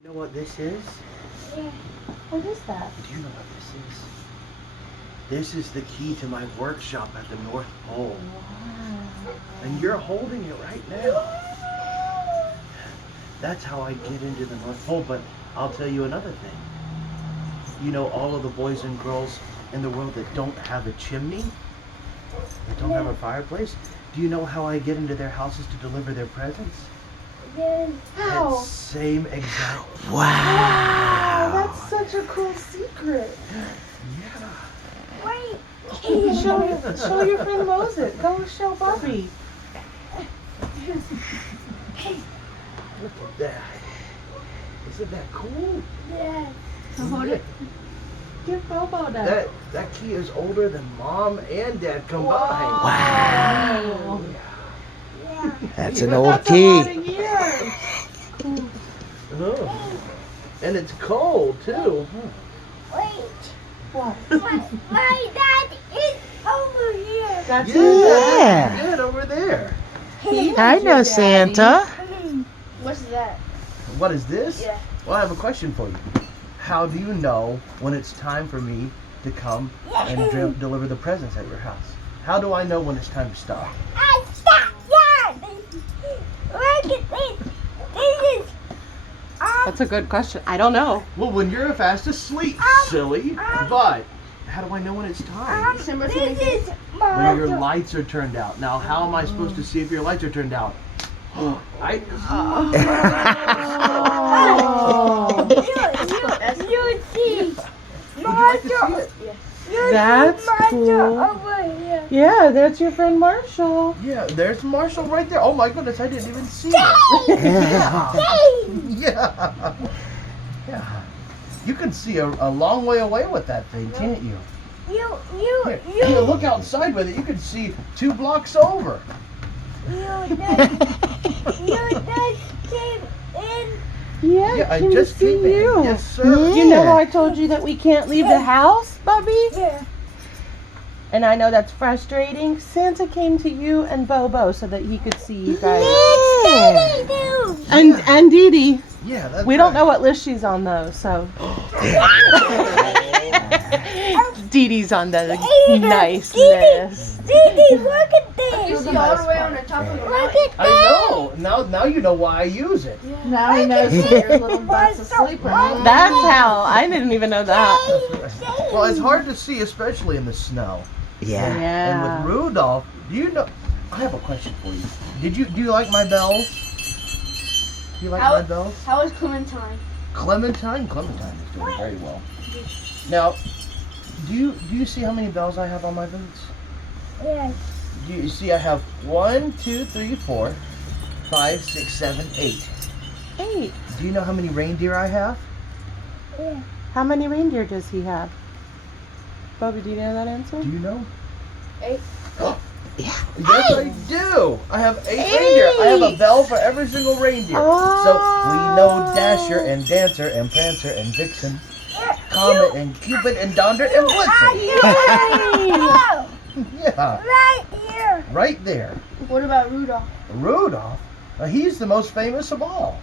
You know what this is? Yeah. What is that? Do you know what this is? This is the key to my workshop at the North Pole. Wow. And you're holding it right now. That's how I get into the North Pole, but I'll tell you another thing. You know all of the boys and girls in the world that don't have a chimney? That don't have a fireplace? Do you know how I get into their houses to deliver their presents? How? That same exact. Wow, that's such a cool secret. Yeah. Wait. Show your friend Moses. Go show Bobby. Look at that. Isn't that cool? Yeah. Hold it. Give Bobo that. That key is older than Mom and Dad combined. Wow. Yeah. That's an Yeah. old That's a lot of key. years. Oh. And it's cold too. Wait, What? my dad is over here. That's Yeah. Good over there. I know Santa. What's that? What is this? Yeah. Well, I have a question for you. How do you know when it's time for me to come and deliver the presents at your house? How do I know when it's time to stop? I stop. Yeah. Look at this. This is. That's a good question. I don't know. Well, when you're fast asleep, silly. But how do I know when it's time? December 25th. This is When your lights are turned out. Now, how am I supposed to see if your lights are turned out? I. You see. Would you like to see it? That's cool. Over here. Yeah, that's your friend Marshall. Yeah, there's Marshall right there. Oh my goodness, I didn't even see it. Yeah. Yeah. You can see a long way away with that thing, can't you? Here, look outside with it. You can see 2 blocks over. You just came in. Yeah, Yeah, I can just see came in. you. Yes, sir. You know how I told you that we can't leave the house, Bubby? Yeah. And I know that's frustrating. Santa came to you and Bobo so that he could see you guys. And Dee Dee. Yeah, that's We don't know what list she's on though, so. Dee Dee's on the nice list. Didi, look at this. You see all the way on the top of the Look mountain. at I know. Now you know why I use it. Now he knows that your little butt's asleep or not. That's how. I didn't even know that. Well, it's hard to see, especially in the snow. Yeah. And Yeah. with Rudolph, do you know? I have a question for you. Do you like my bells? Do you like my bells? How is Clementine? Clementine is doing very well. Now, do you see how many bells I have on my boots? Yes. Do you see I have 1, 2, 3, 4, 5, 6, 7, 8. 8. Do you know how many reindeer I have? Yeah. How many reindeer does he have? Bobby, do you know that answer? Do you know? 8. Yes, I do. I have 8 reindeer. I have a bell for every single reindeer. So we know Dasher and Dancer and Prancer and Vixen, Comet and Cupid and Donder and Blitzen. Yeah, Right here. right there. What about Rudolph? Rudolph, he's the most famous of all.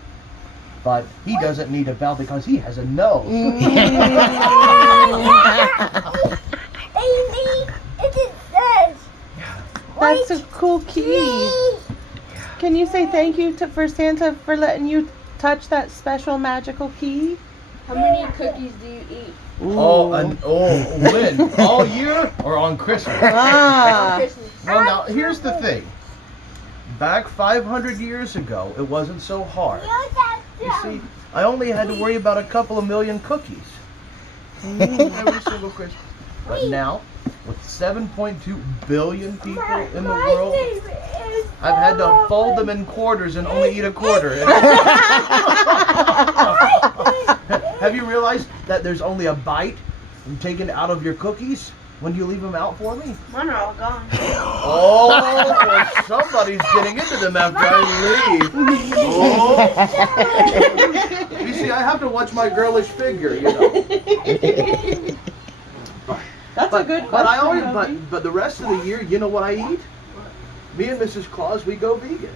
But he doesn't need a bell because he has a nose. It says. That's a cool key. Can you say thank you for Santa for letting you touch that special magical key? How many cookies do you eat? When? All year or on Christmas? Ah. Christmas. Well, now, here's the thing. Back 500 years ago, it wasn't so hard. You see, I only had to worry about a couple of million cookies every single Christmas. But now, with 7.2 billion people in the world, I've had to fold them in quarters and only eat a quarter. Have you realized that there's only a bite taken out of your cookies when you leave them out for me? Mine are all gone. Oh, well, somebody's getting into them after I leave. Oh. You see, I have to watch my girlish figure, you know. That's a good But I question, always, Bobby. but the rest of the year, you know what I eat? Me and Mrs. Claus, we go vegan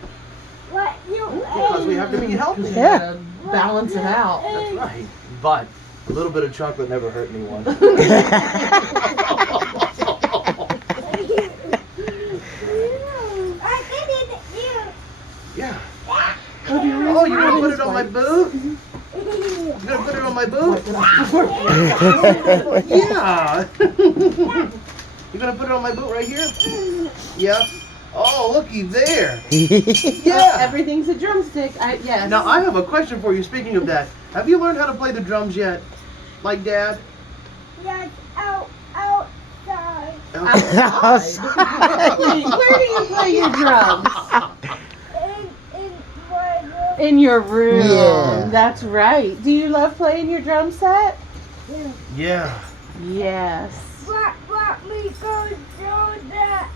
What you because we have to be healthy. Yeah. balance it out. That's right. But a little bit of chocolate never hurt anyone. Yeah. Oh, you're gonna put it on my boot? You're gonna put it on my boot? Yeah. You're gonna put it on my boot right here? Yeah. Oh, looky there. Yeah. Everything's a drumstick. Yes. Now I have a question for you. Speaking of that, have you learned how to play the drums yet? Like Dad? Yes, outside. Where do you play your drums? In my room. In your room. Yeah. That's right. Do you love playing your drum set? Yeah. Yes. Let me go do that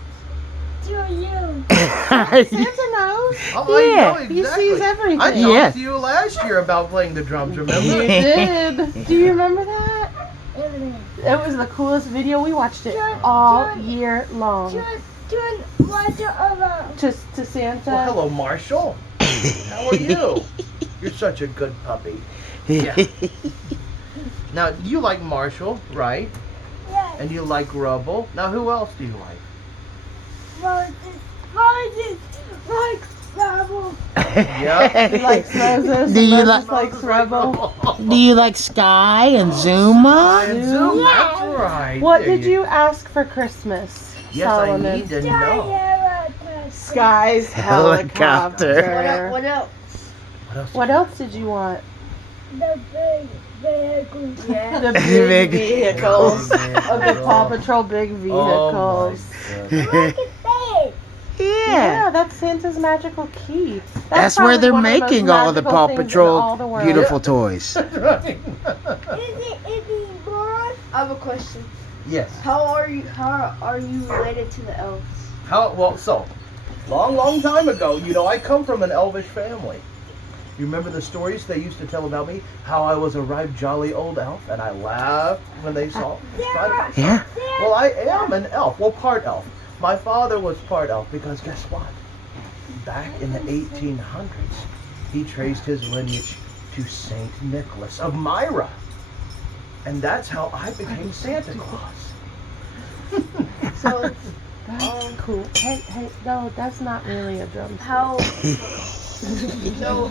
to you. Santa knows. Oh, I Yeah. know He exactly. sees everything. I talked Yeah. to you last year about playing the drums, remember? You did. Do you remember that? It was the coolest video. We watched it all year long. Turn water around. To Santa. Well, hello, Marshall. How are you? You're such a good puppy. Yeah. Now, you like Marshall, right? Yes. And you like Rubble. Now, who else do you like? Moses like Rubble. Yeah. He likes Moses. Do and you Moses like- likes Rebel. Do you like Sky and Zuma? And Zoom, that's right. What There did you ask for Christmas, Yes, Solomon? I need to know. Sky's Helicopter. helicopter. What else? What else? What else did you want? The big vehicle. Yeah. The Big- big vehicles. Oh, Of the Paw Patrol big Oh, vehicles. my goodness. Look at this. Yeah, that's Santa's magical key. That's where probably they're one of the most making all the magical Paw things in Patrol all the world. beautiful toys. Right. Is it born? I have a question. Yes. How are you related to the elves? So, long time ago, I come from an elvish family. You remember the stories they used to tell about me? How I was a ripe, jolly old elf, and I laughed when they saw me. Yeah. Well, I am an elf. Well, part elf. My father was part elf because guess what? Back in the 1800s, he traced his lineage to Saint Nicholas of Myra. And that's how I became Santa Claus. So That's cool. Hey, no, that's not really a drum. how? So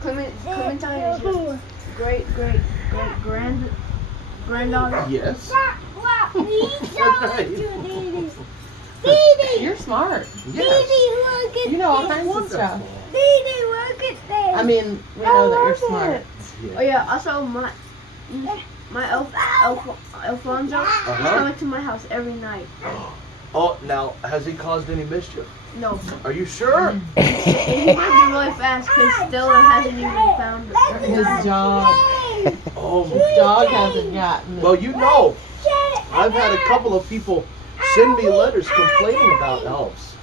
Clementine is your great granddaughter. Yes. What we That's showed right. to Didi. Didi, You're smart. Yes. look at You know all this. kinds of stuff. Didi, look at this. I mean, we know that you're smart. Oh yeah. Also my Alfonso is coming to my house every night. Oh, now, has he caused any mischief? No, Are you sure? and he might be really fast because Stella hasn't even found it. His dog. Oh, His dog hasn't gotten it. well, I've had a couple of people send me letters complaining about elves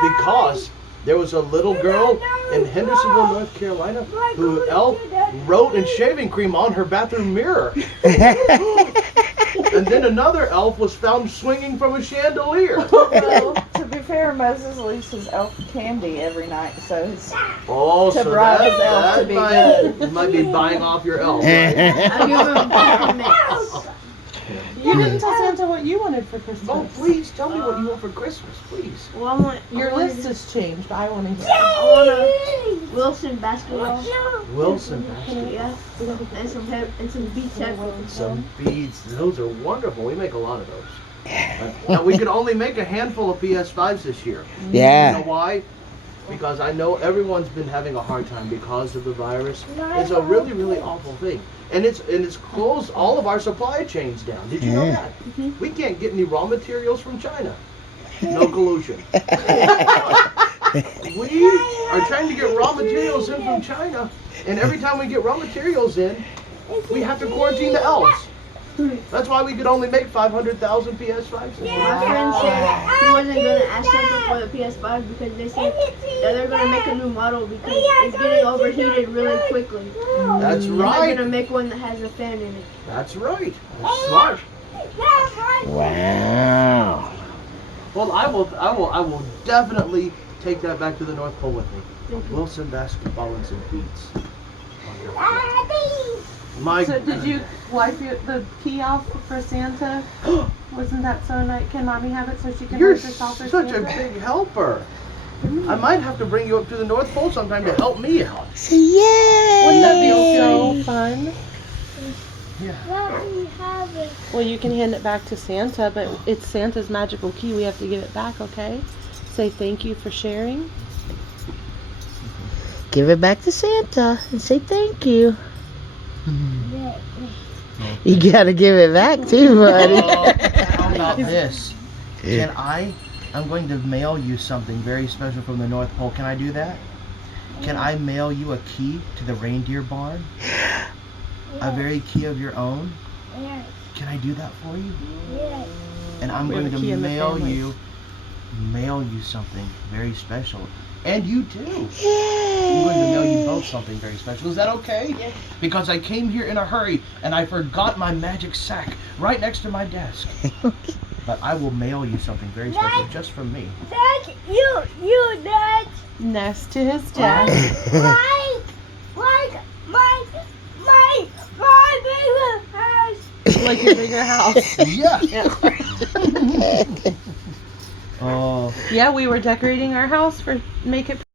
because there was a little girl in Hendersonville, North Carolina, who elf wrote in shaving cream on her bathroom mirror. And then another elf was found swinging from a chandelier. Well, to be fair, Moses leaves his elf candy every night, so his Oh, To so bribe that, his elf that to be might, good. you might be buying off your elf. Right? I give him compliments. You didn't tell Santa what you wanted for Christmas. Oh, please tell me what you want for Christmas, please. Well, I want Your list has changed. I want to hear. I want a Wilson basketball. Wilson. Yeah, and some beach headphones. Some beads. Those are wonderful. We make a lot of those. Now, we could only make a handful of PS5s this year. You know Yeah. why? Because I know everyone's been having a hard time because of the virus. It's a really, really awful thing. And it's closed all of our supply chains down. Did you know Yeah. that? We can't get any raw materials from China. No collusion. We are trying to get raw materials in from China, and every time we get raw materials in, we have to quarantine the elves. That's why we could only make 500,000 PS5s this year. My friend said he wasn't gonna ask Santa for the PS5 because they said that they're gonna make a new model because it's getting overheated really quickly. That's They're right. gonna make one that has a fan in it. That's right. That's smart. Wow. Well, I will definitely take that back to the North Pole with me. Wilson basketball and some beats. Daddy. My So did you wipe the key off for Santa? Wasn't that so nice? Can mommy have it so she can You're hold this off for such a Santa? big helper. I might have to bring you up to the North Pole sometime to help me out. So yay! Wouldn't that be so fun? Let me have it. Well, you can hand it back to Santa, but it's Santa's magical key. We have to give it back, okay? Say thank you for sharing. Give it back to Santa and say thank you. You gotta give it back too, buddy. How about this? I'm going to mail you something very special from the North Pole. Can I do that? Can I mail you a key to the reindeer barn? A very key of your own? Yes. Can I do that for you? Yes. And I'm We have going a to key in the family. mail you something very special. And you too. I'm going to mail you both something very special. Is that okay? Yes. Because I came here in a hurry and I forgot my magic sack right next to my desk. But I will mail you something very special just from me. Dad, you, Dad. Next to his desk. My bigger house. Like a bigger house. Yeah. Oh. Yeah, we were decorating our house for Make It